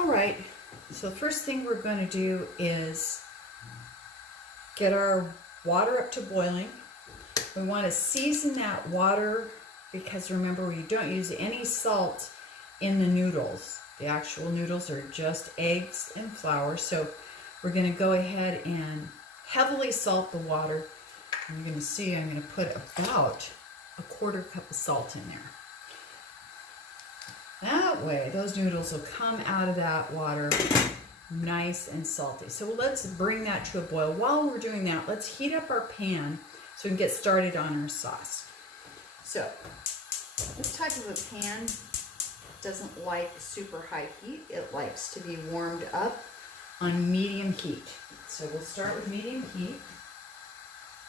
All right, so the first thing we're going to do is get our water up to boiling. We want to season that water because remember, we don't use any salt in the noodles. The actual noodles are just eggs and flour. So we're going to go ahead and heavily salt the water. And you're going to see I'm going to put about a 1/4 cup of salt in there. That way, those noodles will come out of that water nice and salty. So let's bring that to a boil. While we're doing that, let's heat up our pan so we can get started on our sauce. So this type of a pan doesn't like super high heat. It likes to be warmed up on medium heat. So we'll start with medium heat.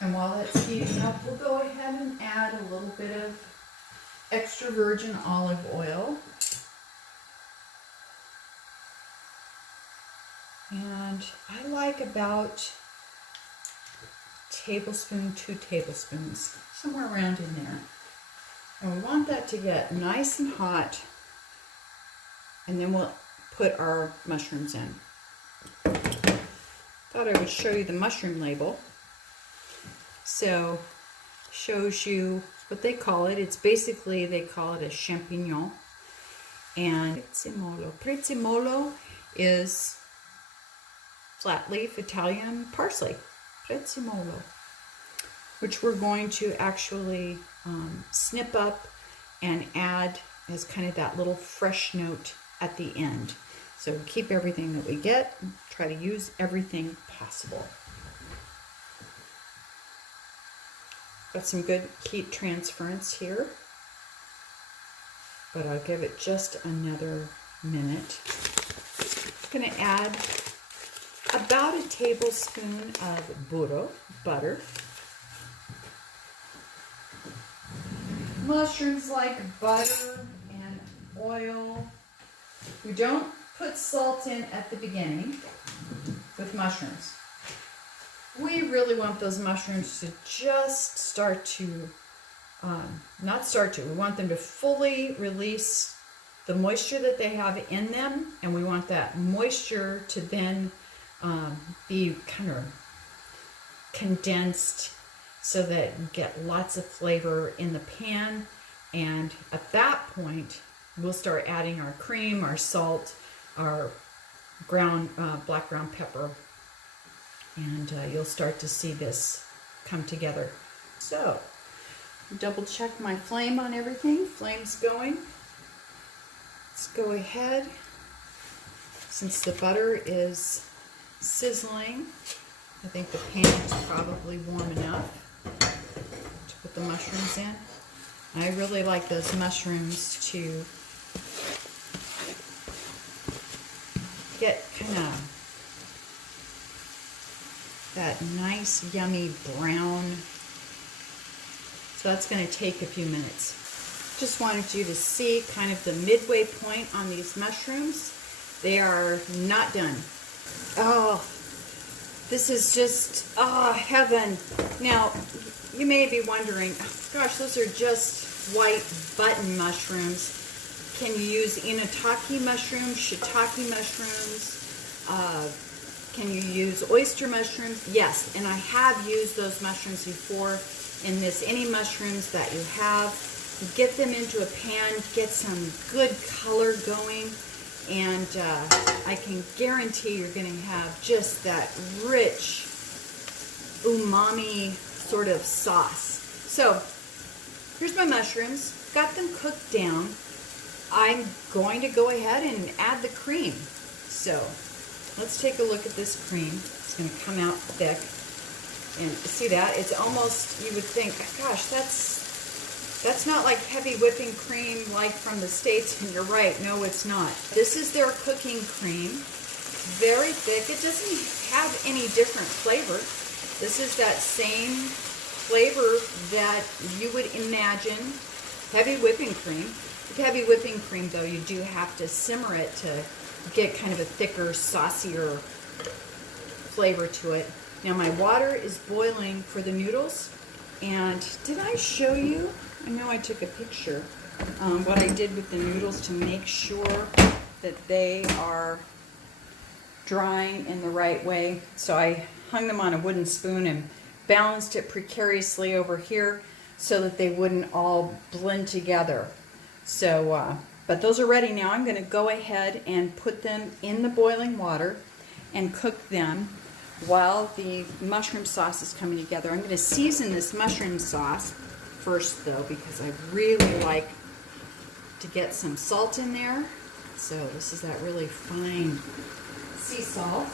And while that's heating up, we'll go ahead and add a little bit of extra virgin olive oil. And I like about tablespoon, 2 tablespoons, somewhere around in there. And we want that to get nice and hot. And then we'll put our mushrooms in. Thought I would show you the mushroom label. So, shows you what they call it. It's basically, they call it a champignon. And prezzemolo. Prezzemolo is flat leaf Italian parsley. Prezzemolo. Which we're going to actually snip up and add as kind of that little fresh note at the end. So keep everything that we get, try to use everything possible. Got some good heat transference here, but I'll give it just another minute. I'm going to add about a tablespoon of burro, butter. Mushrooms like butter and oil. We don't put salt in at the beginning with mushrooms. We really want those mushrooms to just start to, we want them to fully release the moisture that they have in them, and we want that moisture to then be kind of condensed so that you get lots of flavor in the pan. And at that point, we'll start adding our cream, our salt, our ground black ground pepper, and you'll start to see this come together. So, double check my flame on everything. Flame's going. Let's go ahead. Since the butter is sizzling, I think the pan is probably warm enough to put the mushrooms in. I really like those mushrooms to get kind of that nice yummy brown. So that's going to take a few minutes. Just wanted you to see kind of the midway point on these mushrooms. They are not done. Oh, this is just, heaven. Now, you may be wondering, gosh, those are just white button mushrooms. Can you use inotaki mushrooms, shiitake mushrooms? Can you use oyster mushrooms? Yes, and I have used those mushrooms before in this. Any mushrooms that you have, get them into a pan, get some good color going, and I can guarantee you're going to have just that rich umami sort of sauce. So here's my mushrooms. Got them cooked down. I'm going to go ahead and add the cream. So let's take a look at this cream. It's going to come out thick. And see that? It's almost, you would think, gosh, that's not like heavy whipping cream like from the States. And you're right, no, it's not. This is their cooking cream. Very thick. It doesn't have any different flavor. This is that same flavor that you would imagine heavy whipping cream. With heavy whipping cream, though, you do have to simmer it to get kind of a thicker, saucier flavor to it. Now my water is boiling for the noodles, and did I show you? I know I took a picture what I did with the noodles to make sure that they are drying in the right way. So I hung them on a wooden spoon and balanced it precariously over here so that they wouldn't all blend together. So, but those are ready now. I'm going to go ahead and put them in the boiling water and cook them while the mushroom sauce is coming together. I'm going to season this mushroom sauce first though, because I really like to get some salt in there. So this is that really fine sea salt.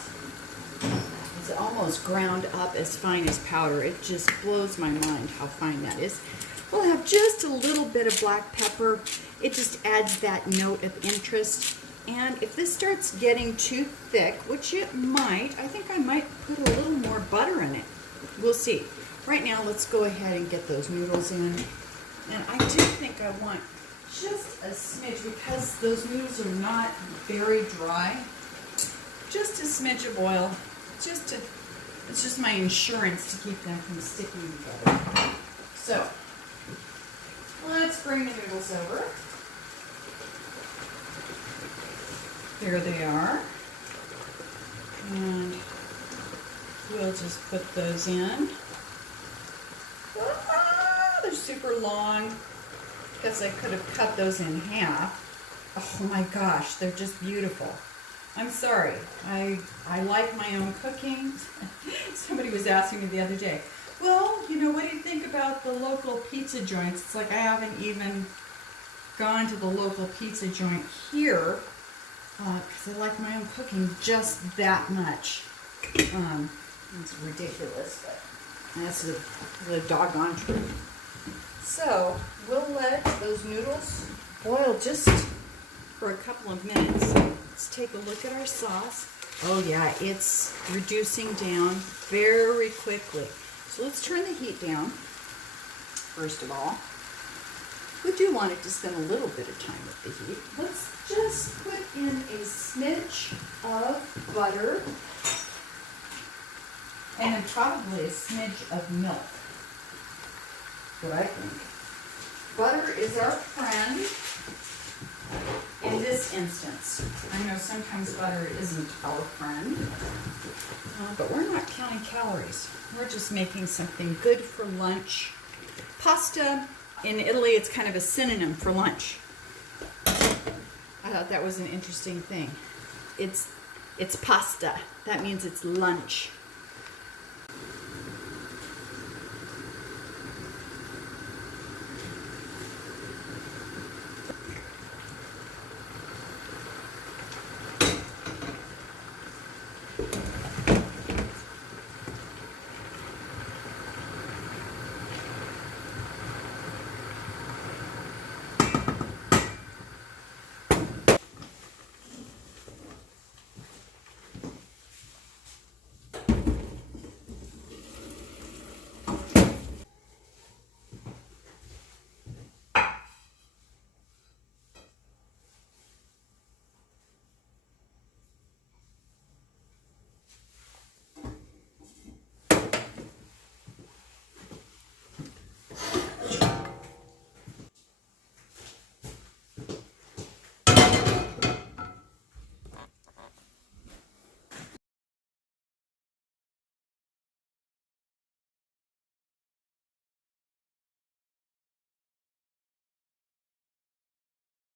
It's almost ground up as fine as powder. It just blows my mind how fine that is. We'll have just a little bit of black pepper. It just adds that note of interest. And if this starts getting too thick, which it might, I think I might put a little more butter in it. We'll see. Right now, let's go ahead and get those noodles in. And I do think I want just a smidge, because those noodles are not very dry. Just a smidge of oil. It's just my insurance to keep them from sticking together. So, let's bring the noodles over. There they are. And we'll just put those in. Ah, they're super long. Guess I could have cut those in half. Oh my gosh, they're just beautiful. I'm sorry. I like my own cooking. Somebody was asking me the other day, well, you know, what do you think about the local pizza joints? It's like I haven't even gone to the local pizza joint here because I like my own cooking just that much. It's ridiculous, but that's the doggone truth. So we'll let those noodles boil just for a couple of minutes. Let's take a look at our sauce. Oh yeah, it's reducing down very quickly. So let's turn the heat down, first of all. We do want it to spend a little bit of time with the heat. Let's just put in a smidge of butter and then probably a smidge of milk. What I think. Butter is our friend in this instance. I know sometimes butter isn't our friend, but we're not counting calories. We're just making something good for lunch. Pasta, in Italy, it's kind of a synonym for lunch. I thought that was an interesting thing. It's pasta. That means it's lunch.